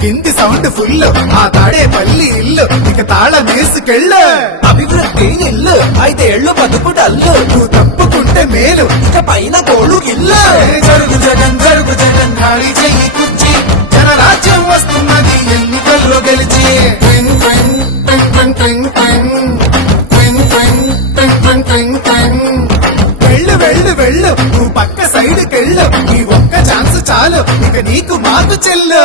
కింది sound full. ఆ తాడే పల్లి ఇల్లు ఇక తాళమేసుకెళ్ళ అభివృద్ధి నిల్లు ఐదేళ్ళు బతుకు డల్లు. నువ్వు తప్పుకుంటే మేలు ఇక పైన కోళ్ళు ఇల్లు జరుగు జగన్ జరుగు జగన్ ఖాళీ చెయ్యి కుర్చి. జనరాజ్యం వస్తున్నది ఎన్నికల్లో గెలిచి. వెళ్ళు నువ్వు పక్క సైడ్కెళ్ళు. నీ ఒక్క ఛాన్స్ చాలు ఇక నీకు మాకు చెల్లు.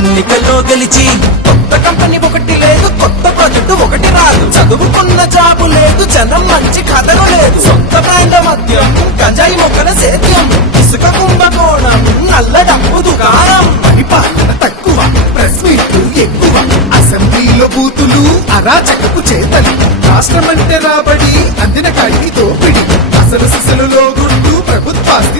ఎన్నికల్లో గెలిచి కొత్త కంపెనీ ఒకటి లేదు కొత్త ప్రాజెక్టు ఒకటి రాదు. చదువుకున్న జాబు లేదు జనం మంచి కథలు లేదు. సొంత బ్రాండ్ మద్యం గంజాయి మొక్కల సేద్యం ఇసుక కుంభకోణం నల్ల డబ్బు దుకాణం. పరిపాలన తక్కువ ప్రెస్ మీట్లు ఎక్కువ. అసెంబ్లీలో బూతులు అరాచకపు చేతలు. రాష్ట్రం అంటే రాబడి అందిన కాడికి దోపిడి. అసలు సిసలులో గుర్తు ప్రభుత్వాస్తి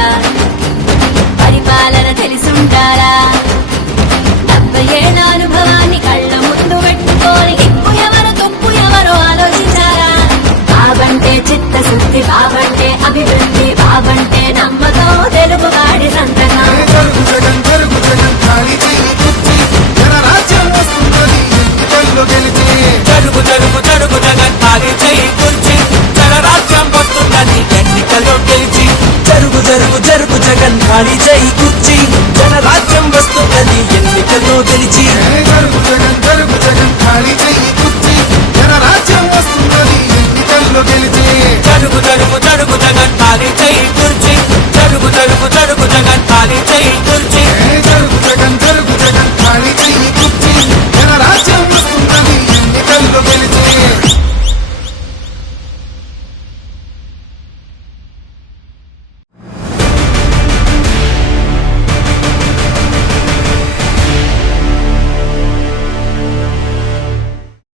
తెలిసుంటారా డెబ్బై ఏళ్ళ అనుభవాన్ని కళ్ళ ముందు పెట్టుకొని ఎక్కువ ఎవరు తప్పు ఎవరు ఆలోచించారా? బాబంటే చిత్తశుద్ధి బాబంటే అభివృద్ధి బాబంటే నమ్మకం తెలుగు వాడి జరుగు జరుగు జరుగు జగన్ ఖాళీ చేయి గురించి ఉన్నది ఎన్నికల్లో గెలిచి. జరుగు జగన్ జరుగు జగన్ ఖాళీ చెయ్యి కుర్చీ. జనరాజ్యం వస్తున్నది ఎన్నికల్లో గెలిచి. జరుగు జరుగు జరుగు జగన్ జగన్ ఖాళీ చెయ్యి కుర్చీ. జగన్ జగన్